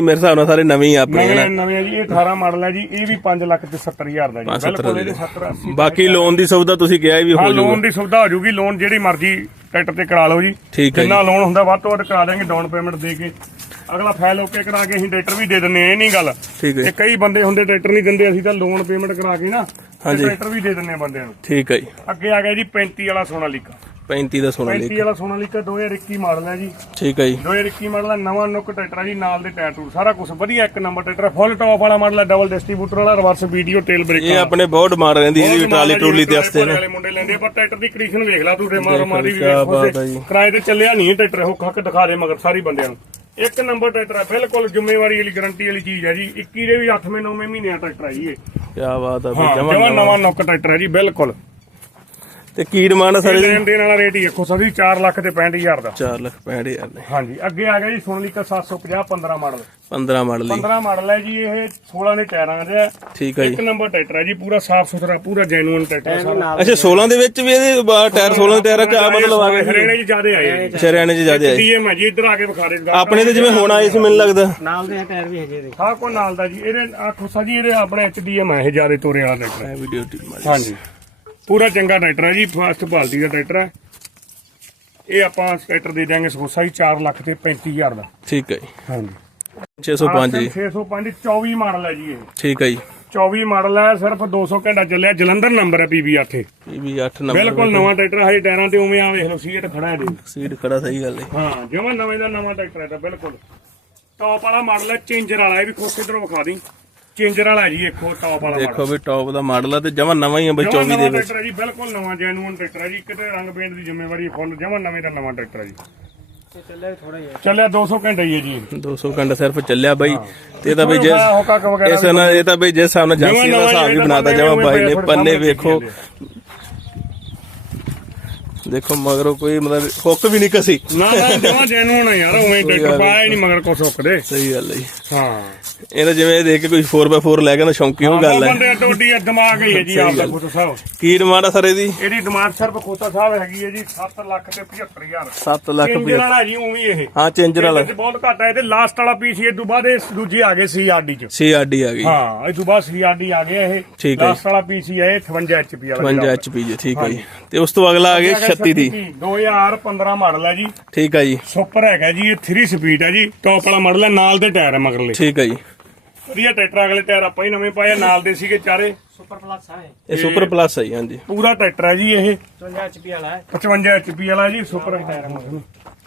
ਮੇਰੇ ਹਿਸਾਬ ਨਾਲ ਸਾਰੇ ਨਵੇਂ ਹੀ ਆਪਣੇ ਨਵੇਂ ਨਵੇਂ ਆ ਜੀ ਇਹ 18 ਮਾਡਲ ਹੈ ਜੀ ਇਹ ਵੀ 5 ਲੱਖ ਤੇ 70000 ਦਾ ਜੀ। ਸੱਤਰ ਬਿਲਕੁਲ। ਇਹਦੇ 70 80 ਬਾਕੀ ਲੋਨ ਦੀ ਸੁਵਿਧਾ ਤੁਸੀਂ ਕਿਹਾ ਵੀ ਹਾਂ ਹੋ ਲੋਨ ਜਾਊਗਾ ਦੀ ਸੁਵਿਧਾ ਹੋ ਜੂਗੀ ਲੋਨ ਜਿਹੜੀ ਮਰਜ਼ੀ ਟਰੈਕਟਰ ਤੇ ਕਰਾ ਲਓ ਜੀ। ਠੀਕ ਹੈ ਜਿੰਨਾ ਲੋਨ ਹੁੰਦਾ ਵੱਧ ਤੋਂ ਵੱਧ ਕਰਾ ਦੇਣਗੇ ਡਾਊਨ ਪੇਮੈਂਟ ਦੇ ਕੇ। ਅਗਲਾ ਫਾਈਲ ਓਕੇ ਕਰਾ ਕੇ ਅਸੀਂ ਟਰੈਕਟਰ ਵੀ ਦੇ ਦਿੰਨੇ ਆ ਇਹ ਨਹੀਂ ਗੱਲ। ਠੀਕ ਹੈ। ਤੇ ਕਈ ਬੰਦੇ ਹੁੰਦੇ ਟਰੈਕਟਰ ਨਹੀਂ ਦਿੰਦੇ ਅਸੀਂ ਤਾਂ ਲੋਨ ਪੇਮੈਂਟ ਕਰਾ ਕੇ ਨਾ ਤੇ ਹਾਂਜੀ। ਟਰੈਕਟਰ ਵੀ ਦੇ ਦਿੰਨੇ ਆ ਬੰਦਿਆਂ ਨੂੰ। ਠੀਕ ਹੈ ਜੀ। ਅੱਗੇ ਆ ਗਿਆ ਜੀ 35 ਵਾਲਾ ਸੋਨਾਲੀਕਾ। 35 ਦਾ ਸੋਨਾ 35 ਵਾਲਾ ਸੋਨਾਲੀਕਾ 2021 ਮਾਡਲ ਹੈ ਜੀ। ਠੀਕ ਹੈ ਜੀ। 2021 ਮਾਡਲ ਹੈ ਨਵਾਂ ਨੁੱਕ ਟਰੈਕਟਰ ਜੀ ਨਾਲ ਦੇ ਟਾਇਰ ਟੂਰ। ਸਾਰਾ ਕੁਝ ਵਧੀਆ ਇੱਕ ਨੰਬਰ ਟਰੈਕਟਰ ਫੁੱਲ ਟੌਪ ਵਾਲਾ ਮਾਡਲ ਹੈ ਡਬਲ ਡਿਸਟ੍ਰੀਬਿਊਟਰ ਵਾਲਾ ਰਿਵਰਸ ਵੀਡੀਓ ਟੇਲ ਬ੍ਰੇਕ ਇਹ ਆਪਣੇ ਬਹੁਤ ਮਾਰ ਰਹਿੰਦੀ ਇਹਦੀ ਟਰਾਲੀ ਟਰੂਲੀ ਤੇ ਹਸਤੇ ਨੇ। ਵਾਲੇ ਮੁੰਡੇ ਲੈਂਦੇ ਪਰ ਟਰੈਕਟਰ ਦੀ ਕੰਡੀਸ਼ਨ ਵੇਖ ਲਾ ਤੂੰ ਰੇਮਾ ਰਮਾ ਦੀ ਵੀ ਵੇਖ। ਕਿਰਾਏ ਤੇ ਚੱਲਿਆ ਨਹੀਂ ਟਰੈਕਟਰ ਉਹ ਖੱਕ ਦਿਖਾ ਦੇ ਮਗਰ ਸਾਰੀ ਬੰਦਿਆਂ ਨੂੰ। ਇੱਕ ਨੰਬਰ ਟਰੈਕਟਰ ਹੈ ਬਿਲਕੁਲ ਜ਼ਿੰਮੇਵਾਰੀ ਵਾਲੀ ਗਾਰੰਟੀ ਵਾਲੀ ਚੀਜ਼ ਹੈ ਜੀ। 21 ਦੇ ਵੀ 8ਵੇਂ 9ਵੇਂ ਮਹੀਨੇ ਦਾ ਟਰੈਕਟਰ ਹੈ ਜੀ ਇਹ। ਕੀ ਬਾਤ ਵੀ ਹਾਂ ਜਮਾਂ। ਨਵਾਂ ਨੁੱਕ ਟਰੈਕਟਰ ਹੈ ਜੀ ਬਿਲਕੁਲ। ਤੇ ਕੀ ਡਿਮਾਂਡ ਆ ਸਰ? ਲੈਣ ਦੇਣ ਵਾਲਾ ਰੇਟ ਹੀ ਦੇਖੋ ਸਭੀ 4 ਲੱਖ ਤੇ 65000 ਦਾ। 4 ਲੱਖ 65000 ਨੇ। ਹਾਂਜੀ ਅੱਗੇ ਆ ਗਿਆ ਜੀ ਸੋਨਲੀਕਾ 750 15 ਮਾਡਲ 15 ਮਾਡਲ ਦੀ 15 ਮਾਡਲ ਹੈ। ਜੀ ਇਹ 16 ਦੇ ਟਾਇਰਾਂ ਦੇ ਠੀਕ ਹੈ ਇੱਕ ਜੀ ਨੰਬਰ ਟਰੈਕਟਰ ਹੈ ਜੀ ਪੂਰਾ ਸਾਫ਼ ਸੁਥਰਾ ਪੂਰਾ ਜੈਨੂਇਨ ਟਰੈਕਟਰ ਹੈ ਸਾਰਾ। ਅੱਛਾ 16 ਦੇ ਵਿੱਚ ਵੀ ਇਹਦੇ ਟਾਇਰ 16 ਦੇ ਟਾਇਰ ਚ ਆ ਮਤਲਬ ਆ ਗਏ? ਹਰਿਆਣੇ ਚ ਜਿਆਦੇ ਆਏ ਆ ਜੀ। ਹਰਿਆਣੇ ਚ ਜ਼ਿਆਦਾ ਆਏ। ਡੀਐਮ ਹੈ ਜੀ ਇੱਧਰ ਆ ਕੇ ਵਿਖਾ ਦੇ। ਆਪਣੇ ਤੇ ਜਿਵੇਂ ਹੁਣ ਆਏ ਸੀ ਮੈਨੂੰ ਲੱਗਦਾ। ਨਾਲ ਦੇ ਟਾਇਰ ਵੀ ਹੈਗੇ ਨੇ। ਹਾਂ ਕੋ ਨਾਲ ਦਾ ਜੀ ਇਹਦੇ ਆਖੋ ਸਾ ਜੀ ਇਹਦੇ ਆਪਣੇ ਐਚਡੀਐਮ ਹੈ ਇਹ ਜਿਆਦੇ ਤੋਰੇ ਵਾਲਾ ਟਰੈਕਟਰ। ਹੈ। ਵੀਡੀਓ ਟੀਮ ਹਾਂਜੀ। ਪੂਰਾ ਚੰਗਾ ਟਰੈਕਟਰ ਹੈ ਜੀ ਫਾਸਟ ਕੁਆਲਿਟੀ ਦਾ ਟਰੈਕਟਰ ਹੈ ਇਹ ਆਪਾਂ ਟਰੈਕਟਰ ਦੇ ਦਿਆਂਗੇ ਸੋਸਾ ਜੀ 4 ਲੱਖ ਤੇ 35000 ਦਾ। ਠੀਕ ਹੈ ਜੀ। ਹਾਂਜੀ। 605 ਜੀ। 605 24 ਮਾਡਲ ਹੈ ਜੀ ਇਹ। ਠੀਕ ਹੈ ਜੀ। 24 ਮਾਡਲ ਹੈ ਸਿਰਫ 200 ਘੰਟਾ ਚੱਲਿਆ ਜਲੰਧਰ ਨੰਬਰ ਹੈ ਪੀਬੀ 8 ਇਹ ਵੀ 8 ਨੰਬਰ ਬਿਲਕੁਲ ਨਵਾਂ ਟਰੈਕਟਰ ਹਜੇ ਟਾਇਰਾਂ ਤੇ ਉਵੇਂ ਆ ਵੇਖ ਲਓ ਸੀਟ ਖੜਾ ਹੈ ਜੀ ਸੀਟ ਖੜਾ ਸਹੀ ਗੱਲ ਹੈ ਹਾਂ ਜਮਾ ਨਵੇਂ ਦਾ ਨਵਾਂ ਟਰੈਕਟਰ ਹੈ ਤਾਂ ਬਿਲਕੁਲ। ਟੌਪ ਵਾਲਾ ਮਾਡਲ ਹੈ ਚੇਂਜਰ ਵਾਲਾ ਇਹ ਵੀ ਖੋਕੇ ਇਧਰੋਂ ਵਿਖਾ ਦੀ ਚੇਂਜਰ ਵਾਲਾ ਜੀ ਇੱਕ ਹੋਰ ਟੌਪ ਵਾਲਾ ਦੇਖੋ ਵੀ ਟੌਪ ਦਾ ਮਾਡਲ ਆ ਤੇ ਜਮਾ ਨਵਾਂ ਹੀ ਆ ਬਈ ਜਮਾ 24 ਦੇ ਨਵਾਂ ਵਿੱਚ। ਟਰੈਕਟਰ ਹੈ ਜੀ ਬਿਲਕੁਲ ਨਵਾਂ ਜੈਨੂਇਨ ਟਰੈਕਟਰ ਹੈ ਜੀ। ਕਿਤੇ ਰੰਗ ਪੇਂਟ ਦੀ ਜ਼ਿੰਮੇਵਾਰੀ ਫੁੱਲ ਜਮਾ ਨਵੇਂ ਦਾ ਨਵਾਂ ਟਰੈਕਟਰ ਹੈ ਜੀ। ਚੱਲਿਆ ਥੋੜਾ ਜਿਹਾ। ਚੱਲਿਆ 200 ਘੰਟੇ ਹੀ ਹੈ ਜੀ। 200 ਘੰਟਾ ਸਿਰਫ ਚੱਲਿਆ ਬਾਈ। ਤੇ ਤਾਂ ਬਈ ਜੇ ਹੋਕਾ ਵਗੈਰਾ ਇਸ ਨਾਲ ਇਹ ਤਾਂ ਬਈ ਜਿਸ ਹਿਸਾਬ ਨਾਲ ਏਜੰਸੀ ਦਾ ਹਿਸਾਬ ਵੀ ਬਣਾਤਾ ਜਮਾ ਬਾਈ ਨੇ ਪੰਨੇ ਵੇਖੋ। ਦੇਖੋ ਮਗਰੋਂ ਕੋਈ ਮਤਲਬ ਹੁੱਕ ਵੀ ਨਹੀਂ ਕਸੀ। ਨਾ ਨਾ ਜਮਾ ਜੈਨੂਇਨ ਹੈ ਯਾਰ ਉਵੇਂ ਟਰੈਕਟਰ ਪਾਇਆ ਹੀ ਨਹੀਂ ਮਗਰ ਕੋ ਸੁੱਕਦੇ ਸਹੀ ਗੱਲ ਹੈ ਜੀ। ਹਾਂ। ਇਹ ਤਾਂ ਜਿਵੇਂ ਦੇਖ ਕੇ ਕੋਈ 4x4 ਲੈ ਕੇ ਨਾ ਸ਼ੌਂਕੀ ਉਹ ਗੱਲ ਹੈ। ਬੰਦੇ ਟੋਡੀ ਦਿਮਾਗ ਹੀ ਹੈ ਜੀ ਆਪ ਦਾ ਖੋਤਾ ਸਾਹਿਬ। ਕੀ ਡਿਮਾਂਡ ਆ ਸਰ ਇਹਦੀ ਇਹਦੀ ਦਿਮਾਗ ਸਿਰਫ ਖੋਤਾ ਸਾਹਿਬ ਹੈਗੀ ਹੈ ਜੀ 7 ਲੱਖ ਤੇ 75000 7 ਲੱਖ ਚੇਂਜਰ ਰੁਪਏ ਵਾਲਾ ਜੀ ਉਵੇਂ ਇਹ। ਹਾਂ ਚੇਂਜਰ ਵਾਲਾ। ਇਹਦੇ ਬਹੁਤ ਘੱਟ ਹੈ ਤੇ ਲਾਸਟ ਵਾਲਾ ਪੀਸ ਇਹ ਤੋਂ ਬਾਅਦ ਇਹ ਦੂਜੇ ਆ ਗਏ ਸੀਆਰਡੀ ਚ। ਸੀਆਰਡੀ ਆ ਗਈ। ਹਾਂ ਇਹ ਤੋਂ ਬਾਅਦ ਸੀਆਰਡੀ ਆ ਗਿਆ ਇਹ। ਠੀਕ ਹੈ ਲਾਸਟ ਵਾਲਾ ਪੀਸ ਹੀ ਹੈ ਇਹ 58 ਐਚਪੀ ਵਾਲਾ 52 ਐਚਪੀ ਜੀ ਠੀਕ ਹੈ ਜੀ। ਤੇ ਉਸ ਤੋਂ ਅਗਲਾ ਆ ਗਿਆ 36 ਦੀ। 2015 ਮਾਡਲ ਹੈ ਜੀ। ਠੀਕ ਹੈ ਜੀ। ਸੁਪਰ ਹੈਗਾ ਜੀ ਇਹ 3 ਸਪੀਡ ਹੈ ਜੀ। ਟੌਪ ਵਾਲਾ ਮਾਡਲ ਹੈ ਨਾਲ ਦੇ ਟਾਇਰ ਹੈ ਮਗਰਲੇ। ਠੀਕ ਹੈ ਜੀ। ਵਧੀਆ ਟਰੈਕਟਰ ਅਗਲੇ ਟਾਇਰ ਆਪਾਂ ਹੀ ਨਵੇਂ ਪਾਏ ਆ, ਨਾਲ ਦੇ ਸੀਗੇ ਚਾਰੇ। ਸੁਪਰ ਪਲੱਸ ਹੈ ਇਹ। ਸੁਪਰ ਪਲੱਸ ਹੈ ਜੀ ਹਾਂਜੀ। ਪੂਰਾ ਟਰੈਕਟਰ ਹੈ ਜੀ ਇਹ। 54 ਐਚਪੀ ਵਾਲਾ ਹੈ। 55 ਐਚਪੀ ਵਾਲਾ ਜੀ ਸੁਪਰ ਟਾਇਰ ਮਗਰ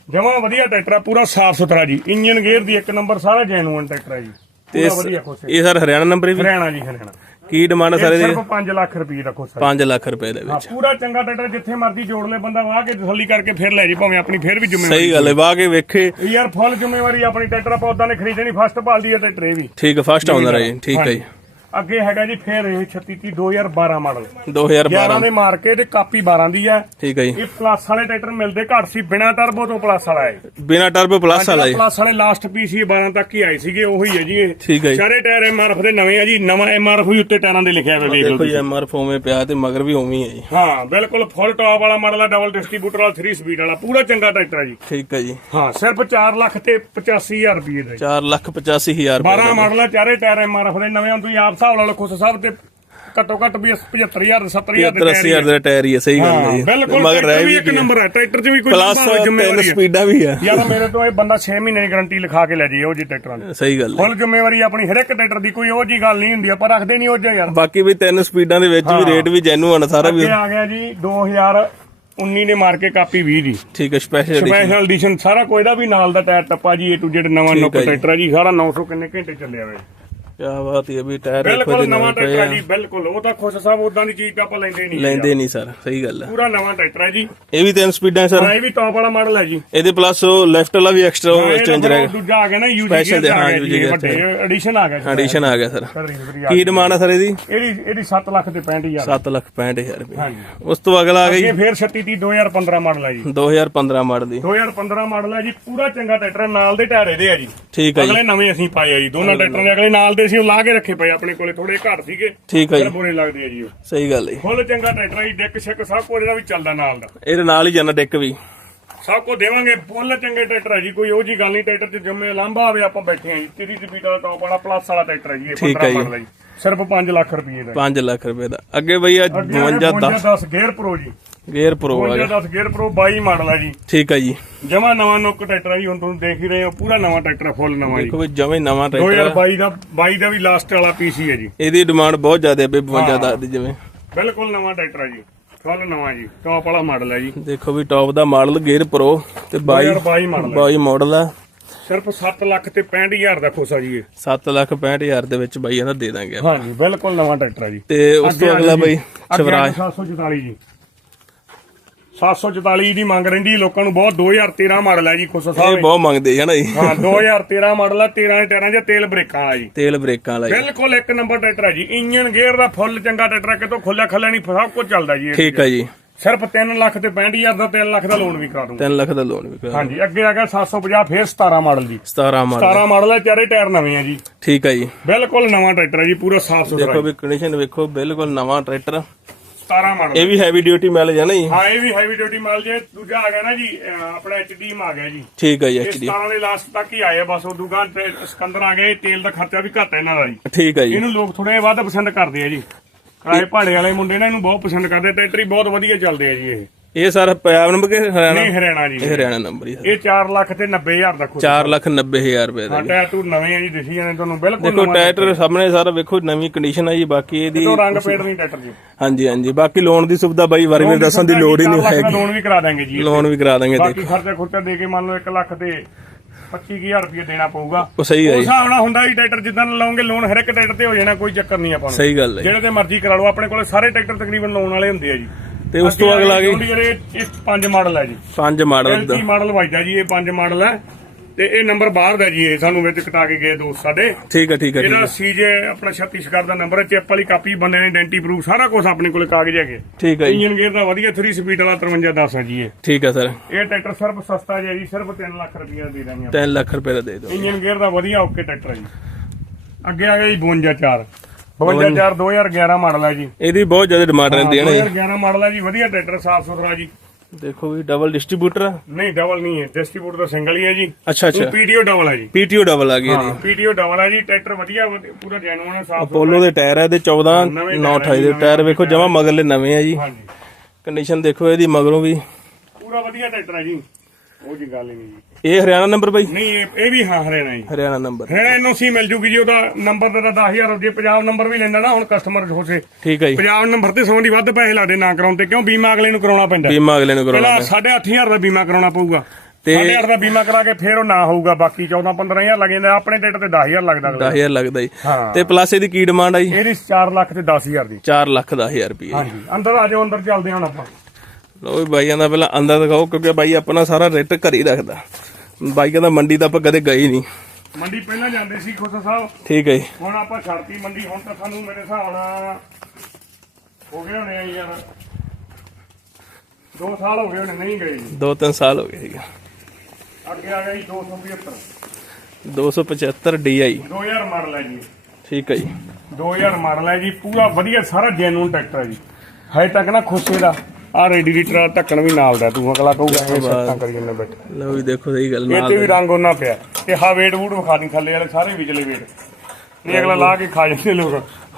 ਜਮਾ ਵਧੀਆ ਟਰੈਕਟਰ ਹੈ ਪੂਰਾ ਸਾਫ਼ ਸੁਥਰਾ ਜੀ। ਇੰਜਨ ਗੇਅਰ ਦੀ ਇੱਕ ਨੰਬਰ ਸਾਰਾ ਜੈਨੂਇਨ ਟਰੈਕਟਰ ਹੈ ਜੀ। ਤੇ ਪੂਰਾ ਵਧੀਆ ਖੁਸ਼। ਇਹ ਸਰ ਹਰਿਆਣਾ ਨੰਬਰ ਵੀ? ਹਰਿਆਣਾ ਜੀ ਹਰਿਆਣਾ। ਕੀ ਡਿਮਾਂਡ ਸਰ ਇਹਦੀ ਸਿਰਫ 5 ਲੱਖ ਰੁਪਏ ਰੱਖੋ ਸਰ 5 ਲੱਖ ਰੁਪਏ ਦੇ ਹਾਂ ਵਿੱਚ। ਪੂਰਾ ਚੰਗਾ ਟਰੈਕਟਰ ਜਿੱਥੇ ਮਰਜ਼ੀ ਜੋੜ ਲੈ ਬੰਦਾ ਵਾਹ ਕੇ ਤਸੱਲੀ ਕਰਕੇ ਫਿਰ ਲੈ ਜੀ ਭਾਵੇਂ ਆਪਣੀ ਫਿਰ ਵੀ ਜ਼ਿੰਮੇਵਾਰੀ ਸਹੀ ਗੱਲ ਹੈ ਵਾਹ ਕੇ ਵੇਖੇ। ਯਾਰ ਫੁੱਲ ਜ਼ਿੰਮੇਵਾਰੀ ਆਪਣੀ ਟਰੈਕਟਰ ਆਪਾਂ ਉਦਾਂ ਨੇ ਖਰੀਦਣੀ ਫਸਟ ਪਾਲਦੀ ਹੈ ਟਰੈਕਟਰ ਇਹ ਵੀ। ਠੀਕ ਫਸਟ ਆਉਂਦਾ ਰਹੀ ਠੀਕ ਹੈ ਜੀ। ਅੱਗੇ ਹੈਗਾ ਜੀ ਫੇਰ ਇਹ 36 30 2012 ਮਾਡਲ। 2012 11 ਦੇ ਮਾਰ ਕੇ ਤੇ ਕਾਪੀ 12 ਦੀ ਹੈ। ਠੀਕ ਹੈ ਜੀ। ਇਹ ਪਲੱਸ ਵਾਲੇ ਟਰੈਕਟਰ ਮਿਲਦੇ ਘੱਟ ਸੀ ਬਿਨਾ ਟਰਬੋ ਤੋਂ ਪਲੱਸ ਵਾਲਾ ਹੈ। ਬਿਨਾ ਟਰਬੋ ਪਲੱਸ ਵਾਲਾ ਜੀ। ਪਲੱਸ ਵਾਲੇ ਲਾਸਟ ਪੀਸ ਹੀ 12 ਤੱਕ ਹੀ ਆਏ ਸੀਗੇ ਉਹੀ ਹੈ ਜੀ ਇਹ। ਠੀਕ ਹੈ ਸਾਰੇ ਟਾਇਰ ਐਮਆਰਐਫ ਦੇ ਨਵੇਂ ਆ ਜੀ ਨਵਾਂ ਐਮਆਰਐਫ ਵੀ ਉੱਤੇ ਟਾਇਰਾਂ ਦੇ ਲਿਖਿਆ ਹੋਇਆ ਵੇਖ ਲਓ ਦੇਖੋ ਜੀ ਐਮਆਰਐਫ ਉਵੇਂ ਪਿਆ ਤੇ ਮਗਰ ਵੀ ਉਵੇਂ ਹੀ ਹੈ ਜੀ। ਹਾਂ ਬਿਲਕੁਲ ਫੁੱਲ ਟਾਪ ਵਾਲਾ ਮਾਡਲ ਹੈ ਡਬਲ ਡਿਸਟ੍ਰੀਬਿਊਟਰ ਵਾਲਾ 3 ਸਪੀਡ ਵਾਲਾ ਪੂਰਾ ਚੰਗਾ ਟਰੈਕਟਰ ਹੈ ਜੀ। ਠੀਕ ਹੈ ਜੀ। ਹਾਂ ਸਿਰਫ 4 ਲੱਖ ਤੇ 85000 ਰੁਪਏ ਦਾ ਜੀ। 4 ਲੱਖ 85000 ਰੁਪਏ 12 ਮਾਡਲ ਹੈ ਚਾਰੇ ਟਾਇਰ ਐਮਆਰਐਫ ਦੇ ਨਵੇਂ ਹੁਣ ਤੁਸੀਂ ਆਪ ਹਿਸਾਬ ਲਾ ਲਓ ਖੁਸ਼ ਸਾਹਿਬ ਤੇ ਘੱਟੋ ਘੱਟ ਵੀ 75000 70000 ਦੇ 80000 ਦਾ ਟਾਇਰ ਹੀ ਹੈ ਸਹੀ ਗੱਲ ਹੈ ਜੀ। ਬਿਲਕੁਲ ਮਗਰ ਰਹਿ ਵੀ ਵੀ ਇੱਕ ਨੰਬਰ ਹੈ ਟਰੈਕਟਰ 'ਚ ਵੀ ਕੋਈ ਪਲੱਸ ਤਿੰਨ ਜ਼ਿੰਮੇਵਾਰੀ ਹੈ ਸਪੀਡਾਂ ਵੀ ਆ। ਯਾਰ ਮੇਰੇ ਤੋਂ ਇਹ ਬੰਦਾ 6 ਮਹੀਨੇ ਦੀ ਗਾਰੰਟੀ ਲਿਖਾ ਕੇ ਲੈ ਜੇ ਉਹ ਜੀ ਟਰੈਕਟਰਾਂ ਦੀ। ਸਹੀ ਗੱਲ ਹੈ। ਫੁੱਲ ਜ਼ਿੰਮੇਵਾਰੀ ਆਪਣੀ ਹਰ ਇੱਕ ਟਰੈਕਟਰ ਦੀ ਕੋਈ ਉਹ ਜੀ ਗੱਲ ਨਹੀਂ ਹੁੰਦੀ ਆਪਾਂ ਰੱਖਦੇ ਨਹੀਂ ਉਹ ਜਿਹਾ ਯਾਰ। ਬਾਕੀ ਵੀ ਤਿੰਨ ਸਪੀਡਾਂ ਦੇ ਵਿੱਚ ਵੀ ਰੇਟ ਵੀ ਜੈਨੂਅਨ ਸਾਰਾ ਵੀ ਆ ਗਿਆ ਜੀ 2019 ਨੇ ਮਾਰ ਕੇ ਕਾਪੀ 20 ਦੀ। ਠੀਕ ਹੈ ਸਪੈਸ਼ਲ ਸਪੈਸ਼ਲ ਐਡੀਸ਼ਨ ਸਾਰਾ ਕੋਈ ਦਾ ਵੀ ਨਾਲ ਦਾ ਟਾਇਰ ਟੱਪਾ ਜੀ A to Z ਨਵਾਂ ਨੁੱਕ ਜੀ। ਟਰੈਕਟਰ ਜੀ ਸਾਰਾ 900 ਕਿੰਨੇ ਘੰਟੇ ਚੱਲਿਆ ਹੋਇਆ ਕੀ ਬਾਤ ਹੈ ਵੀ ਟਾਇਰ ਦੇਖੋ ਬਿਲਕੁਲ ਜੀ ਨਵਾਂ ਨਵਾਂ ਟਰੈਕਟਰ ਪਿਆ ਹੈ ਜੀ ਬਿਲਕੁਲ। ਉਹ ਤਾਂ ਖੁਸ਼ ਸਾਹਿਬ ਉਦਾਂ ਦੀ ਚੀਜ਼ ਤਾਂ ਆਪਾਂ ਲੈਂਦੇ ਨਹੀਂ ਲੈਂਦੇ ਨਹੀਂ ਸਰ ਸਹੀ ਗੱਲ ਹੈ। ਪੂਰਾ ਨਵਾਂ ਟਰੈਕਟਰ ਹੈ ਜੀ। ਇਹ ਵੀ ਤਿੰਨ ਸਪੀਡਾਂ ਸਰ। ਹਾਂ ਇਹ ਵੀ ਟੌਪ ਵਾਲਾ ਮਾਡਲ ਹੈ ਜੀ। ਇਹਦੇ ਪਲੱਸ ਉਹ ਲੈਫਟ ਵਾਲਾ ਵੀ ਐਕਸਟਰਾ ਇਹ ਤਾਂ ਚੇਂਜ ਰਹੇਗਾ ਦੂਜਾ ਆ ਗਿਆ ਨਾ ਯੂਜੀ Special ਦੇ, ਹਾਂ, ਆ ਗਿਆ UG ਜੀ ਇਹ gear ਵੱਡੇ ਐਡੀਸ਼ਨ ਆ ਗਿਆ ਜੀ। ਐਡੀਸ਼ਨ ਆ ਗਿਆ ਸਰ। ਕੀ ਡਿਮਾਂਡ ਆ ਸਰ ਇਹਦੀ? ਇਹਦੀ ਇਹਦੀ 7 ਲੱਖ ਤੇ 65000 7 ਲੱਖ 65000 ਰੁਪਏ। ਹਾਂਜੀ। ਉਸ ਤੋਂ ਅਗਲਾ ਆ ਇਹ ਗਈ ਫੇਰ 36 30 2015 ਮਾਡਲ ਹੈ ਜੀ। 2015 ਮਾਡਲ ਦੀ। 2015 ਮਾਡਲ ਹੈ ਜੀ ਪੂਰਾ ਚੰਗਾ ਟਰੈਕਟਰ ਹੈ, ਨਾਲ ਦੇ ਟਾਇਰ ਇਹਦੇ ਆ ਜੀ। ਠੀਕ ਹੈ ਜੀ। ਅਗਲੇ ਨਵੇਂ ਅਸੀਂ ਪਾਏ ਆ ਜੀ ਦੋਨਾਂ ਟਰੈਕਟਰਾਂ ਦੇ ਅਗਲੇ ਨਾਲ ਦੇ ਸੀ ਉਹ ਲਾ ਕੇ ਰੱਖੇ ਪਏ ਆਪਣੇ ਕੋਲੇ ਥੋੜੇ ਘੱਟ ਸੀਗੇ। ਠੀਕ ਹੈ ਫਿਰ ਜੀ ਬੁਰੇ ਲੱਗਦੇ ਆ ਜੀ ਉਹ। ਸਹੀ ਗੱਲ ਹੈ ਫੁੱਲ ਚੰਗਾ ਟਰੈਕਟਰ ਹੈ ਜੀ ਡੈਕ ਸ਼ੈਕ ਸਭ ਕੁਝ ਇਹਦਾ ਵੀ ਚੱਲਦਾ ਨਾਲ ਦਾ। ਇਹਦੇ ਨਾਲ ਹੀ ਜਾਣਾ ਡਿੱਕ ਵੀ। ਸਭ ਕੋ ਦੇਵਾਂਗੇ ਫੁੱਲ ਚੰਗੇ ਟਰੈਕਟਰ ਹੈ ਜੀ ਕੋਈ ਉਹ ਜੀ ਗੱਲ ਨਹੀਂ ਟਰੈਕਟਰ ਚ ਜੰਮੇ ਲਾਂਭਾ ਆਵੇ ਆਪਾਂ ਬੈਠੇ ਆਂ ਜੀ। 30 ਸਪੀਡ ਵਾਲਾ ਟੌਪ ਵਾਲਾ ਪਲੱਸ ਵਾਲਾ ਟਰੈਕਟਰ ਹੈ ਜੀ ਇਹ ਠੀਕ 15 ਹੈ ਜੀ। ਮਾਡਲ ਜੀ। ਸਿਰਫ 5 ਲੱਖ ਰੁਪਏ ਦਾ 5 ਲੱਖ ਰੁਪਏ ਦਾ। ਅੱਗੇ ਬਈ ਆ 52 10 10 ਗੇਅਰ ਪ੍ਰੋ ਜੀ। ਗੇਅਰ ਪ੍ਰੋ ਆ 52 ਗਿਆ 10 ਗੇਅਰ ਪ੍ਰੋ 22 ਮਾਡਲ ਹੈ ਜੀ। ਠੀਕ ਹੈ ਜੀ। ਜਮਾ ਨਵਾਂ ਨੁੱਕ ਟਰੈਕਟਰ ਜੀ ਹੁਣ ਤੁਸੀਂ ਦੇਖ ਹੀ ਰਹੇ ਹੋ ਪੂਰਾ ਨਵਾਂ ਟਰੈਕਟਰ ਫੁੱਲ ਨਵਾਂ ਜੀ। ਦੇਖੋ ਵੀ ਜਵੇਂ ਨਵਾਂ ਟਰੈਕਟਰ ਆ। 2022 ਦਾ 22 ਦਾ ਵੀ ਲਾਸਟ ਵਾਲਾ ਪੀਸੀ ਹੈ ਜੀ। ਇਹਦੀ ਡਿਮਾਂਡ ਬਹੁਤ ਜ਼ਿਆਦਾ ਹੈ ਬਈ 52 10 ਦੀ ਜਿਵੇਂ ਬਿਲਕੁਲ ਨਵਾਂ ਟਰੈਕਟਰ ਹੈ ਜੀ ਫੁੱਲ ਨਵਾਂ ਜੀ ਟੌਪ ਵਾਲਾ ਮਾਡਲ ਹੈ ਜੀ। ਦੇਖੋ ਵੀ ਟੌਪ ਦਾ ਮਾਡਲ ਗੇਅਰ ਪ੍ਰੋ ਤੇ 22 2022 ਮਾਡਲ ਹੈ 22 ਮਾਡਲ ਆ। ਸਿਰਫ 7 ਲੱਖ ਤੇ 65000 ਦਾ ਖੋਸਾ ਜੀ ਇਹ। 7 ਲੱਖ 65000 ਦੇ ਵਿੱਚ ਬਾਈ ਇਹਦਾ ਦੇ ਦਾਂਗੇ। ਹਾਂਜੀ ਬਿਲਕੁਲ ਨਵਾਂ ਟਰੈਕਟਰ ਹੈ ਜੀ। ਤੇ ਉਸ ਤੋਂ ਅਗਲਾ ਬਈ ਸ਼ਿਵਰਾਜ 744 ਜੀ। 744 ਦੀ ਮੰਗ ਰਹਿੰਦੀ ਲੋਕਾਂ ਨੂੰ ਬਹੁਤ 2013 ਮਾਡਲ ਹੈ ਜੀ ਖੋਸਾ ਇਹ ਸਾਹਿਬ ਬਹੁਤ ਮੰਗਦੇ ਹੈ ਨਾ ਜੀ। ਹਾਂ 2013 ਮਾਡਲ ਹੈ 13 ਦੇ ਟਾਇਰਾਂ 'ਚ ਤੇਲ ਬ੍ਰੇਕਾਂ ਵਾਲਾ ਜੀ। ਤੇਲ ਬ੍ਰੇਕਾਂ ਵਾਲਾ ਜੀ। ਬਿਲਕੁਲ ਇੱਕ ਨੰਬਰ ਟਰੈਕਟਰ ਹੈ ਜੀ। ਇੰਜਨ ਗੇਅਰ ਦਾ ਫੁੱਲ ਚੰਗਾ ਟਰੈਕਟਰ ਕਿਤੋਂ ਖੁੱਲਿਆ ਖੱਲਿਆ ਨਹੀਂ ਸਭ ਕੁਝ ਚੱਲਦਾ ਜੀ ਇਹ ਠੀਕ ਹੈ ਜੀ। ਸਿਰਫ 3 ਲੱਖ ਤੇ 65000 ਦਾ 3 ਲੱਖ ਦਾ ਲੋਨ ਵੀ ਕਰਾ ਦੂੰਗਾ 3 ਲੱਖ ਦਾ ਲੋਨ ਵੀ ਕਰਾ ਹਾਂਜੀ ਅੱਗੇ ਆ ਗਿਆ 750 ਫੇਰ 17 ਮਾਡਲ ਜੀ। 17 ਮਾਡਲ। 17 ਮਾਡਲ ਹੈ ਚਾਰੇ ਟਾਇਰ ਨਵੇਂ ਆ ਜੀ। ਠੀਕ ਹੈ ਜੀ। ਬਿਲਕੁਲ ਨਵਾਂ ਟਰੈਕਟਰ ਹੈ ਜੀ ਪੂਰਾ ਸਾਫ਼ ਸੁਥਰਾ ਦੇਖੋ ਵੀ ਕੰਡੀਸ਼ਨ ਵੇਖੋ ਬਿਲਕੁਲ ਨਵਾਂ ਟਰੈਕਟਰ। 17 ਮਾਡਲ ਇਹ ਵੀ ਹੈਵੀ ਡਿਊਟੀ ਮਿਲ ਜਾਣਾ ਜੀ? ਹਾਂ ਇਹ ਵੀ ਹੈਵੀ ਡਿਊਟੀ ਮਾਲ ਜੇ ਦੂਜਾ ਆ ਗਿਆ ਨਾ ਜੀ ਆਪਣਾ ਐਚਡੀਐਮ ਆ ਗਿਆ ਜੀ। ਠੀਕ ਹੈ ਜੀ ਇਹ ਐਚਡੀ 17 ਦੇ ਲਾਸਟ ਤੱਕ ਹੀ ਆਏ ਬਸ ਉਦੋਂ ਗਾਂ ਤੇ ਸਿਕੰਦਰ ਆ ਗਏ ਤੇਲ ਦਾ ਖਰਚਾ ਵੀ ਘੱਟ ਹੈ ਇਹਨਾਂ ਦਾ ਜੀ। ਠੀਕ ਹੈ ਜੀ। ਇਹਨੂੰ ਲੋਕ ਥੋੜੇ ਵੱਧ ਪਸੰਦ ਕਰਦੇ ਆ ਜੀ। ਕਿਰਾਏ ਭਾੜੇ ਵਾਲੇ ਮੁੰਡੇ ਨੇ ਇਹਨੂੰ ਬਹੁਤ ਪਸੰਦ ਕਰਦੇ ਟਰੈਕਟਰ ਹੀ ਬਹੁਤ ਵਧੀਆ ਚੱਲਦੇ ਆ ਜੀ ਇਹ। ਇਹ ਸਰ ਪੰਜਾਬ ਨੰਬਰ ਕਿ ਹਰਿਆਣਾ? ਨਹੀਂ ਹਰਿਆਣਾ ਜੀ। ਇਹ ਹਰਿਆਣਾ ਨੰਬਰ ਹੀ ਇਹ 4 ਲੱਖ ਤੇ 90000 ਦਾ ਖੁਦ 4 ਲੱਖ 90000 ਰੁਪਏ ਦਾ ਹਾਂ। ਟਾਇਰ ਨਵੇਂ ਆ ਜੀ ਦਿਸੀ ਜਾਂਦੇ ਤੁਹਾਨੂੰ ਬਿਲਕੁਲ ਦੇਖੋ ਟਾਇਰ ਸਾਹਮਣੇ ਸਾਰਾ ਵੇਖੋ ਨਵੀਂ ਕੰਡੀਸ਼ਨ ਹੈ ਜੀ ਬਾਕੀ ਇਹਦੀ ਤੋਂ ਰੰਗ ਪੇੜ ਨਹੀਂ ਟਰੈਕਟਰ ਜੀ। ਹਾਂਜੀ ਹਾਂਜੀ ਬਾਕੀ ਲੋਨ ਦੀ ਸੁਵਿਧਾ ਬਾਈ ਵਾਰੀ ਵਾਰੀ ਦੱਸਣ ਦੀ ਲੋੜ ਹੀ ਨਹੀਂ ਹੈਗੀ। ਲੋਨ ਵੀ ਕਰਾ ਦਾਂਗੇ ਜੀ ਲੋਨ ਵੀ ਕਰਾ ਦਾਂਗੇ ਬਾਕੀ ਖਰਚਾ ਖੁਰਚਾ ਦੇ ਕੇ ਮੰਨ ਲਓ 1 ਲੱਖ ਤੇ 25000 ਰੁਪਏ ਦੇਣਾ ਪਊਗਾ। ਉਹ ਸਹੀ ਹੈ ਹਿਸਾਬ ਨਾਲ ਹੁੰਦਾ ਜੀ ਟਰੈਕਟਰ ਜਿੱਦਾਂ ਲਾਉਂਗੇ ਲੋਨ ਹਰ ਇੱਕ ਟਰੈਕਟਰ ਤੇ ਹੋ ਜਾਣਾ ਕੋਈ ਚੱਕਰ ਨਹੀਂ ਆਪਾਂ ਨੂੰ। ਸਹੀ ਗੱਲ ਹੈ। ਜਿਹੜੇ ਤੇ ਮਰਜ਼ੀ ਕਰਾ ਲਓ ਆਪਣੇ ਕੋਲੇ ਸਾਰੇ ਟਰੈਕਟਰ ਤਕਰੀਬਨ ਲੋਨ ਵਾਲੇ ਹੁੰਦੇ ਆ ਜੀ। ਤੇ ਉਸ ਤੋਂ ਅਗਲਾ ਗਈ ਇਹ 5 ਮਾਡਲ ਹੈ ਜੀ। ਪੰਜ ਮਾਡਲ ਦਾ। ਐਲਟੀ ਮਾਡਲ ਵੱਜਦਾ ਜੀ ਇਹ 5 ਮਾਡਲ ਹੈ। ਤੇ ਇਹ ਨੰਬਰ ਬਾਹਰ ਦਾ ਜੀ ਇਹ ਸਾਨੂੰ ਵਿੱਚ ਕਟਾ ਕੇ ਗਏ ਦੋਸਤ ਸਾਡੇ। ਠੀਕ ਹੈ ਠੀਕ ਹੈ ਠੀਕ ਇਹਦਾ ਹੈ ਸੀਜੇ ਆਪਣਾ ਛੱਤੀਸਗੜ੍ਹ ਦਾ ਨੰਬਰ ਹੈ ਚਿੱਪ ਵਾਲੀ ਕਾਪੀ ਬੰਦੇ ਨੇ ਆਇਡੈਂਟੀ ਪ੍ਰੂਫ ਸਾਰਾ ਕੁਝ ਆਪਣੇ ਕੋਲੇ ਕਾਗਜ਼ ਹੈਗੇ। ਠੀਕ ਹੈ ਜੀ। ਇੰਜਨ ਗੇਅਰ ਦਾ ਵਧੀਆ 3 ਸਪੀਡ ਵਾਲਾ 5310 ਹੈ ਜੀ ਇਹ। ਠੀਕ ਹੈ ਸਰ। ਇਹ ਟਰੈਕਟਰ ਸਿਰਫ ਸਸਤਾ ਜਿਹਾ ਜੀ ਸਿਰਫ 3 ਲੱਖ ਰੁਪਏ ਦੇ ਦਾਂਗੇ ਆਪਾਂ। 3 ਲੱਖ ਰੁਪਏ ਦਾ ਦੇ ਦਿਓ। ਇੰਜਨ ਗੇਅਰ ਦਾ ਵਧੀਆ ਓਕੇ ਟਰੈਕਟਰ ਹੈ ਜੀ। ਅੱਗੇ ਆ ਗਿਆ ਜੀ 524 524 2011 ਮਾਡਲ ਹੈ ਜੀ। ਇਹਦੀ ਬਹੁਤ ਜ਼ਿਆਦਾ ਡਿਮਾਂਡ ਰਹਿੰਦੀ ਹੈ ਨਾ ਜੀ। 2011 ਮਾਡਲ ਹੈ ਜੀ ਵਧੀਆ ਟਰੈਕਟਰ ਸਾਫ਼ ਸੁਥਰਾ ਜੀ। ਦੇਖੋ ਵੀ ਡਬਲ ਡਿਸਟ੍ਰੀਬਿਊਟਰ ਨਹੀਂ ਡਬਲ ਨਹੀਂ ਹੈ ਡਿਸਟ੍ਰੀਬਿਊਟਰ ਸਿੰਗਲ ਹੀ ਹੈ ਜੀ। ਅੱਛਾ ਅੱਛਾ। ਪੀਟੀਓ ਡਬਲ ਹੈ ਜੀ। ਪੀਟੀਓ ਡਬਲ ਆ ਗਈ ਹਾਂ ਇਹਦੀ ਪੀਟੀਓ ਡਬਲ ਹੈ ਜੀ ਟਰੈਕਟਰ ਵਧੀਆ ਪੂਰਾ ਜੈਨੂਨ ਹੈ ਸਾਫ਼ ਅਪੋਲੋ ਦੇ ਟਾਇਰ ਆ ਇਹਦੇ 14 ਨਵੇਂ 9 ਟਾਇਰ 28 ਦੇ ਟਾਇਰ ਵੇਖੋ ਜਮਾ ਮਗਰਲੇ ਨਵੇਂ ਆ ਜੀ। ਹਾਂਜੀ। ਕੰਡੀਸ਼ਨ ਦੇਖੋ ਇਹਦੀ ਮਗਰੋਂ ਵੀ। ਪੂਰਾ ਵਧੀਆ ਟਰੈਕਟਰ ਹੈ ਜੀ। ਉਹ ਜੀ ਗੱਲ ਨਹੀਂ ਜੀ। ਇਹ ਹਰਿਆਣਾ ਨੰਬਰ ਬਾਈ? ਨਹੀਂ ਇਹ ਇਹ ਵੀ ਹਾਂ ਹਰਿਆਣਾ ਜੀ। ਹਰਿਆਣਾ ਨੰਬਰ। ਹਰਿਆਣਾ ਐਨਓਸੀ ਮਿਲ ਜੂਗੀ ਜੀ ਉਹਦਾ ਨੰਬਰ ਦਾ 10000 ਜੇ ਪੰਜਾਬ ਨੰਬਰ ਵੀ ਲੈਂਦਾ ਨਾ ਹੁਣ ਕਸਟਮਰ ਹੋਸੇ ਠੀਕ ਹੈ ਜੀ। ਪੰਜਾਬ ਨੰਬਰ ਤੇ ਸੌਂ ਦੀ ਵੱਧ ਪੈਸੇ ਲੱਗਦੇ ਨਾ ਕਰਾਉਣ ਤੇ ਕਿਉਂ ਬੀਮਾ ਅਗਲੇ ਨੂੰ ਕਰਾਉਣਾ ਪੈਂਦਾ। ਬੀਮਾ ਅਗਲੇ ਨੂੰ ਕਰਾਉਣਾ ਪਹਿਲਾਂ 8500 ਦਾ ਬੀਮਾ ਕਰਾਉਣਾ ਪਊਗਾ। ਤੇ- 8500 ਦਾ ਬੀਮਾ ਕਰਾ ਕੇ ਫਿਰ ਉਹ ਨਾ ਹੋਊਗਾ ਬਾਕੀ 14 15000 ਲੱਗ ਜਾਂਦਾ ਆਪਣੇ ਟਿਕਟ ਤੇ 10000 ਲੱਗਦਾ ਅਗਲੇ। ਦਾ। 10000 ਲੱਗਦਾ ਜੀ। ਹਾਂ। ਤੇ ਪਲੱਸ ਇਹਦੀ ਕੀ ਡਿਮਾਂਡ ਆ ਜੀ? ਇਹਦੀ 4 ਲੱਖ ਤੇ 10000 ਦੀ। 4 ਲੱਖ 10000 ਰੁਪਏ ਹਾਂਜੀ ਅੰਦਰ ਆ ਜਾਓ ਅੰਦਰ ਚੱਲਦੇ ਹਾਂ ਹੁਣ ਆਪਾਂ। ਲੋ ਵੀ ਬਾਈਆਂ ਦਾ ਪਹਿਲਾਂ ਅੰਦਰ ਦਿਖਾਓ ਕਿਉਂਕਿ ਬਾਈ ਆਪਣਾ ਸਾਰਾ ਰੇਟ ਘਰ ਹੀ ਰੱਖਦਾ। ਬਾਈਆਂ ਦਾ ਮੰਡੀ ਤਾਂ ਆਪਾਂ ਕਦੇ ਗਏ ਨਹੀਂ। ਮੰਡੀ ਪਹਿਲਾਂ ਜਾਂਦੇ ਸੀ ਖੋਸਾ ਸਾਹਿਬ। ਠੀਕ ਹੈ ਜੀ। ਹੁਣ ਆਪਾਂ ਛੱਡਤੀ ਮੰਡੀ ਹੁਣ ਤਾਂ ਸਾਨੂੰ ਮੇਰੇ ਹਿਸਾਬ ਨਾਲ ਹੋ ਗਏ ਹੋਣੇ ਆ ਯਾਰ। 2 ਸਾਲ ਹੋ ਗਏ ਹੋਣੇ ਨਹੀਂ ਗਏ ਜੀ। 2-3 ਸਾਲ ਹੋ ਗਏ ਜੀ ਅੱਗੇ ਆ ਗਿਆ ਜੀ 275 275 DI 2000 ਮਾਡਲ ਹੈ ਜੀ। ਠੀਕ ਹੈ ਜੀ। 2000 ਮਾਡਲ ਹੈ ਜੀ ਪੂਰਾ ਵਧੀਆ ਸਾਰਾ ਜੈਨੂਨ ਟਰੈਕਟਰ ਹੈ ਜੀ। ਹਜੇ ਤੱਕ ਨਾ ਖੁਸ਼ੇ ਦਾ ਆ ਰੇਡੀਏਟਰ ਢੱਕਣ ਵੀ ਨਾਲ ਦਾ ਤੂੰ ਅਗਲਾ ਕਹੂਗਾ ਇਹ ਸੱਤਾਂ ਕਰੀ ਜਾਂਦਾ ਬੈਠਾ। ਲਓ ਵੀ ਦੇਖੋ ਸਹੀ ਗੱਲ ਇਹ ਨਾਲ ਤੇ ਵੀ ਰੰਗ ਉਹਨਾਂ ਪਿਆ। ਤੇ ਹਾ ਵੇਟ ਵੂਟ ਵਿਖਾ ਦੀ ਥੱਲੇ ਵਾਲੇ ਸਾਰੇ ਵਿਚਲੇ ਵੇਟ ਨਹੀਂ ਅਗਲਾ ਲਾ ਕੇ ਖਾ ਜਾਂਦੇ ਲੋਕ।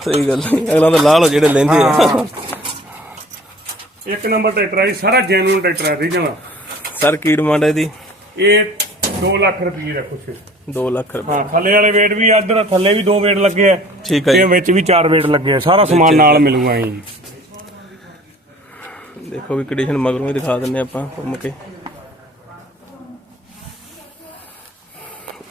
ਸਹੀ ਗੱਲ ਹੈ। ਅਗਲਾ ਤਾਂ ਲਾਲ ਹੋ ਜਿਹੜੇ ਲੈਂਦੇ ਆ। ਇੱਕ ਨੰਬਰ ਟਰੈਕਟਰ ਜੀ ਸਾਰਾ ਜੈਨੂਨ ਟਰੈਕਟਰ ਹੈ ਰੀਜਨਲ ਸਰ ਕੀ ਡਿਮਾਂਡ ਹੈ ਇਹਦੀ? ਇਹ 2 ਲੱਖ ਰੁਪਏ ਦਾ ਕੁਛ। 2 ਲੱਖ ਰੁਪਏ। ਹਾਂ ਥੱਲੇ ਵਾਲੇ ਵੇਟ ਵੀ ਇੱਧਰ ਥੱਲੇ ਵੀ ਦੋ ਵੇਟ ਲੱਗੇ ਆ। ਠੀਕ ਹੈ ਤੇ ਵਿੱਚ ਵੀ ਚਾਰ ਵੇਟ ਲੱਗੇ ਆ ਸਾਰਾ ਸਮਾਨ ਨਾਲ ਮਿਲੂਗਾ ਜੀ। ਦੇਖੋ ਵੀ ਕੰਡੀਸ਼ਨ ਮਗਰੋਂ ਵੀ ਦਿਖਾ ਦਿੰਨੇ ਆਪਾਂ ਘੁੰਮ ਕੇ।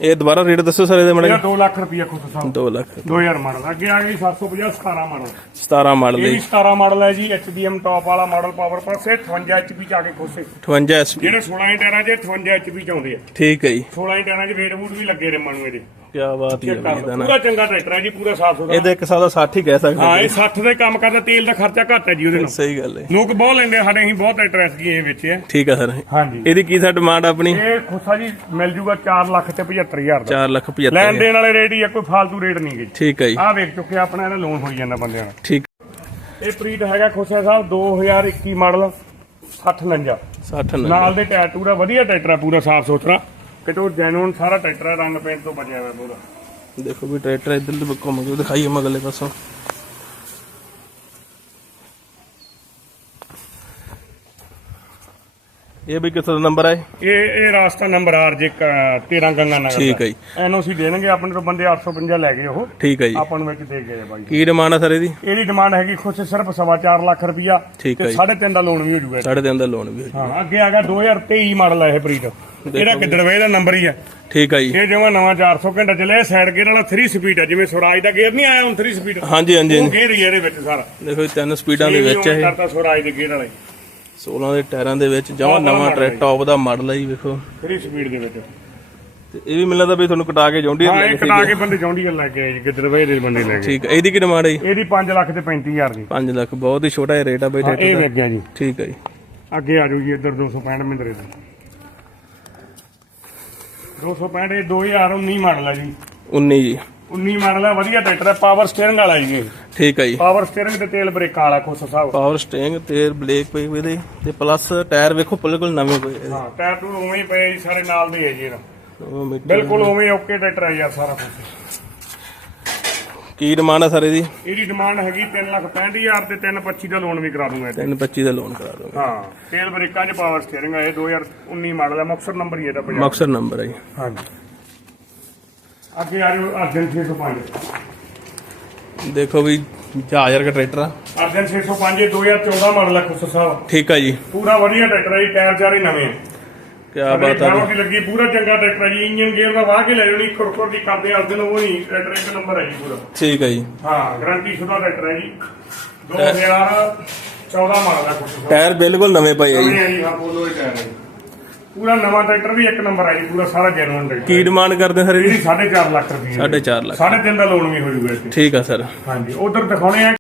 ਇਹ ਦੁਬਾਰਾ ਰੇਟ ਦੱਸੋ ਸਰ ਇਹਦੇ ਮੜੇ ਇਹਦਾ 2 ਲੱਖ ਰੁਪਏ ਖੁਦ ਸਾਹਿਬ 2 ਲੱਖ। 2000 ਮਾਡਲ। ਅੱਗੇ ਆ ਗਈ 750 17 ਮਾਡਲ। 17 ਮਾਡਲ ਇਹ ਦੇ ਵੀ 17 ਮਾਡਲ ਹੈ ਜੀ HDM ਟਾਪ ਵਾਲਾ ਮਾਡਲ ਪਾਵਰ ਇਹ 58 HP ਚ ਆ ਕੇ ਖੁੱਸੇ 58 SP ਜਿਹੜੇ 16 ਟਾਇਰਾਂ 'ਚ 58 HP ਚ ਆਉਂਦੇ ਆ। ਠੀਕ ਹੈ ਜੀ। 16 ਟਾਇਰਾਂ 'ਚ ਵੇਟ ਵੂਟ ਵੀ ਲੱਗੇ ਰਿਮਾਂ ਨੂੰ ਇਹਦੇ ਕੀ ਬਾਤ ਹੈ ਚੈੱਕ ਲਓ ਇਹਦਾ ਨਾ। ਪੂਰਾ ਚੰਗਾ ਟਰੈਕਟਰ ਹੈ ਜੀ ਪੂਰਾ ਸਾਫ਼ ਸੁਥਰਾ। ਇਹਦਾ ਇੱਕ ਸਾਲ ਦਾ 60 ਹੀ ਕਹਿ ਸਕਦੇ ਹਾਂ ਇਹ 60 ਦੇ ਕੰਮ ਕਰਦਾ ਤੇਲ ਦਾ ਖਰਚਾ ਘੱਟ ਹੈ ਜੀ ਉਹਦੇ ਨਾਲ। ਸਹੀ ਗੱਲ ਹੈ। ਲੋਕ ਬਹੁਤ ਲੈਂਦੇ ਆ, ਸਾਡੇ ਅਸੀਂ ਬਹੁਤ ਟਰੈਕਟਰ ਐਸ ਇਹ ਵਿੱਚ ਹੈ ਠੀਕ ਹੈ ਸਰ। ਹਾਂਜੀ। ਇਹਦੀ ਕੀ ਸਰ ਡਿਮਾਂਡ ਆਪਣੀ? ਇਹ ਖੁੱਸਾ ਜੀ ਮਿਲ ਜੂਗਾ 4 ਲੱਖ ਤੇ 75000 ਦਾ। 4 ਲੱਖ 75 ਲੈਣ ਦੇਣ ਵਾਲੇ ਰੇਟ ਹੀ ਆ ਕੋਈ ਫਾਲਤੂ ਰੇਟ ਨਹੀਂ ਗੇ ਠੀਕ ਹੈ ਜੀ। ਆਹ ਵੇਖ ਚੁੱਕਿਆ ਆਪਣਾ ਇਹਦਾ ਲੋਨ ਹੋਈ ਜਾਂਦਾ ਬੰਦਿਆਂ ਦਾ। ਠੀਕ। ਇਹ ਪ੍ਰੀਤ ਹੈਗਾ ਖੁਸ਼ਿਆ ਸਾਹਿਬ 2021 ਮਾਡਲ 6049 60 ਨਾਲ ਨਾਲ ਦੇ ਟਾਇਰ ਟੂਰਾ ਵਧੀਆ ਟਰੈਕਟਰ ਆ ਪੂਰਾ ਸਾਫ਼ ਸੁਥਰਾ। ਕਿਤੋਂ ਜੈਨੂਨ ਸਾਰਾ ਟਰੈਕਟਰ ਆ ਰੰਗ ਪੇਂਟ ਤੋਂ ਬਚਿਆ ਹੋਇਆ ਪੂਰਾ। ਦੇਖੋ ਵੀ ਟਰੈਕਟਰ ਇੱਧਰ ਦੇ ਘੁੰਮ ਕੇ ਦਿਖਾਈਏ ਮਗਲੇ ਪਾਸੋਂ। ਇਹ ਵੀ ਕਿੱਥੇ ਦਾ ਨੰਬਰ ਹੈ? ਇਹ ਇਹ ਰਾਸਤਾ ਨੰਬਰ ਆਰ ਜੇ 13 ਗੰਗਾ ਨਗਰ ਠੀਕ ਹੈ ਜੀ। ਐਨਓਸੀ ਦੇਣਗੇ ਆਪਣੇ ਤੋਂ ਬੰਦੇ 850 ਲੈ ਗਏ ਉਹ। ਠੀਕ ਹੈ ਜੀ। ਆਪਾਂ ਨੂੰ ਵਿੱਚ ਦੇ ਗਏ ਬਾਈ। ਕੀ ਡਿਮਾਂਡ ਆ ਸਰ ਇਹਦੀ? ਇਹਦੀ ਡਿਮਾਂਡ ਹੈਗੀ ਖੁਸ਼ ਸਿਰਫ ਸਵਾ ਚਾਰ ਲੱਖ ਰੁਪਇਆ ਹੈ ਤੇ ਜੀ। 3.5 ਦਾ ਲੋਨ ਵੀ ਹੋ ਜੂਗਾ ਸਾਢੇ ਤਿੰਨ ਦਾ ਲੋਨ ਵੀ ਹੋ ਜੀ ਹਾਂ ਅੱਗੇ ਆ ਗਿਆ 2023 ਮਾਡਲ ਆ ਇਹ ਪ੍ਰੀਤ ਇਹਦਾ ਕਿੱਦੜਵੇ ਦਾ ਨੰਬਰ ਹੀ ਆ। ਠੀਕ ਹੈ ਜੀ। ਇਹ ਜਿਵੇਂ ਨਵਾਂ 400 ਘੰਟਾ ਚੱਲਿਆ ਸਾਈਡ ਗੇਅਰ ਵਾਲਾ 3 ਸਪੀਡ ਆ। ਜਿਵੇਂ ਸਵਰਾਜ ਦਾ ਗੇਅਰ ਨਹੀਂ ਆਇਆ ਹੁਣ 3 ਸਪੀਡ ਹਾਂਜੀ ਹਾਂਜੀ ਉਹ। ਗੇਅਰ ਹੀ ਇਹਦੇ ਵਿੱਚ ਸਾਰਾ। ਦੇਖੋ ਤਿੰਨ ਸਪੀਡਾਂ ਦੇ ਵਿੱਚ ਹੈ ਇਹ। ਕਰਤਾ ਸਵਰਾਜ ਦੇ ਗੇਅਰ ਵਾਲੇ। 16 ਦੇ ਟਾਇਰਾਂ ਦੇ ਵਿੱਚ ਜਮਾ ਦਾ ਨਵਾਂ ਟਰੈਕ ਟੌਪ ਦਾ ਮਾਡਲ ਹੈ ਜੀ ਵੇਖੋ। 3 ਸਪੀਡ ਦੇ ਵਿੱਚ। ਤੇ ਇਹ ਵੀ ਮਿਲਦਾ ਵੀ ਤੁਹਾਨੂੰ ਕਟਾ ਕੇ ਜੌਂਡੀ ਹਾਂ ਇਹ ਕਟਾ ਕੇ ਬੰਦੇ ਚੌਂਡੀ ਲੈ ਕੇ ਆਏ ਜੀ ਗਿੱਦੜਵੇ ਦੇ ਬੰਦੇ ਲੈ ਗਏ। ਠੀਕ ਹੈ ਇਹਦੀ ਕੀ ਡਿਮਾਂਡ ਹੈ ਜੀ? ਇਹਦੀ 5 ਲੱਖ ਤੇ 35000 ਦੀ। 5 ਲੱਖ ਬਹੁਤ ਹੀ ਛੋਟਾ ਜਿਹਾ ਰੇਟ ਆ ਬਈ ਇਹ ਟਰੈਕਟਰ ਵਿਕ ਗਿਆ ਜੀ। ਦਾ ਠੀਕ ਹੈ ਜੀ। ਅੱਗੇ ਆ ਜਾਓ ਜੀ ਇੱਧਰ 265 ਮਹਿੰਦਰੇ ਦਾ 265 ਇਹ 2019 ਮਾਡਲ ਹੈ ਜੀ। 19 ਜੀ। 19 ਮਾਡਲ ਹੈ ਵਧੀਆ ਟਰੈਕਟਰ ਹੈ ਪਾਵਰ ਸਟੀਅਰਿੰਗ ਵਾਲਾ ਜੀ ਇਹ। ਠੀਕ ਹੈ ਜੀ। ਪਾਵਰ ਸਟੀਅਰਿੰਗ ਤੇ ਤੇਲ ਬ੍ਰੇਕਾਂ ਵਾਲਾ ਖੁਸ਼ ਸਾਹਿਬ। ਪਾਵਰ ਸਟੇਰਿੰਗ ਤੇ ਬਲੇਕ ਪਈ ਹੋਈ ਇਹਦੇ। ਤੇ ਪਲੱਸ ਟਾਇਰ ਵੇਖੋ ਬਿਲਕੁਲ ਨਵੇਂ ਪਏ ਇਹਦੇ। ਹਾਂ ਟਾਇਰ ਟੂ ਉਵੇਂ ਹੀ ਪਏ ਜੀ ਸਾਰੇ ਨਾਲ ਦੇ ਹੈ ਜੀ ਇਹਦਾ। ਉਹ ਮਿੱਟੀ- ਬਿਲਕੁਲ ਉਵੇਂ ਓਕੇ ਟਰੈਕਟਰ ਹੈ ਯਾਰ ਸਾਰਾ ਕੁਝ ਕੀ ਡਿਮਾਂਡ ਆ ਸਰ ਇਹਦੀ? ਇਹਦੀ ਡਿਮਾਂਡ ਹੈਗੀ 365000 ਤੇ 325 ਦਾ ਲੋਨ ਵੀ ਕਰਾ ਦੂੰਗਾ ਇਹ ਤੇ। 325 ਦਾ ਲੋਨ ਕਰਾ ਦੋਗੇ। ਹਾਂ ਤੇਲ ਬ੍ਰੇਕਾਂ 'ਚ ਪਾਵਰ ਸਟੀਅਰਿੰਗ ਹੈ ਇਹ 2019 ਮਾਡਲ ਹੈ ਮੁਕਤਸਰ ਨੰਬਰ ਹੀ ਇਹਦਾ ਪੰਜਾਬ। ਮਕਸਦ ਨੰਬਰ ਹੈ ਜੀ। ਹਾਂਜੀ। ਅੱਗੇ ਆ ਜਾਓ ਅਰਜਨ 605 ਦੇਖੋ ਵੀ ਜਹਾਜ਼ ਵਰਗਾ ਟਰੈਕਟਰ ਆ। ਅਰਜਨ 605 ਇਹ 2014 ਮਾਡਲ ਹੈ ਖੁੱਸਰ ਸਾਹਿਬ। ਠੀਕ ਹੈ ਜੀ। ਪੂਰਾ ਵਧੀਆ ਟਰੈਕਟਰ ਹੈ ਜੀ ਟਾਇਰ ਚਾਰੇ ਨਵੇਂ ਆ। ਕੀ ਬਾਤ ਆ ਬਾਤ ਦੀ ਲੱਗੀ ਪੂਰਾ ਚੰਗਾ ਟਰੈਕਟਰ ਹੈ ਜੀ ਇੰਜਨ ਗੇਅਰ ਦਾ ਵਾਹ ਕੇ ਲੈ ਜਾਣੀ ਖੁਰਖੁਰ ਦੀ ਕਰਦੇ ਅਰਜਨ ਉਹ ਨਹੀਂ ਟਰੈਕਟਰ ਇੱਕ ਨੰਬਰ ਹੈ ਜੀ ਪੂਰਾ। ਠੀਕ ਹੈ ਜੀ। ਹਾਂ ਗਾਰੰਟੀ ਸ਼ੁਦਾ ਟਰੈਕਟਰ ਹੈ ਜੀ। 2014 ਮਾਡਲ ਹੈ ਖੁੱਸਰ ਸਾਹਿਬ। ਟਾਇਰ ਬਿਲਕੁਲ ਨਵੇਂ ਪਏ ਆ ਜੀ। ਆ ਜੀ ਹਾਂ ਬੋਲੋ ਹੀ ਟਾਇਰ ਹੈ ਜੀ। ਪੂਰਾ ਨਵਾਂ ਟਰੈਕਟਰ ਵੀ ਇੱਕ ਨੰਬਰ ਹੈ ਜੀ ਪੂਰਾ ਸਾਰਾ ਜੈਨੂਇਨ ਟਰੈਕਟਰ ਕੀ ਡਿਮਾਂਡ ਕਰਦੇ ਸਰ ਇਹਦੀ? ਇਹਦੀ 4.5 ਲੱਖ ਰੁਪਏ 4.5 ਲੱਖ। 3.5 ਦਾ ਲੋਨ ਵੀ ਹੋ ਜੂਗਾ ਇੱਥੇ। ਠੀਕ ਆ ਸਰ। ਹਾਂਜੀ ਉਧਰ ਦਿਖਾਉਣੇ ਆ।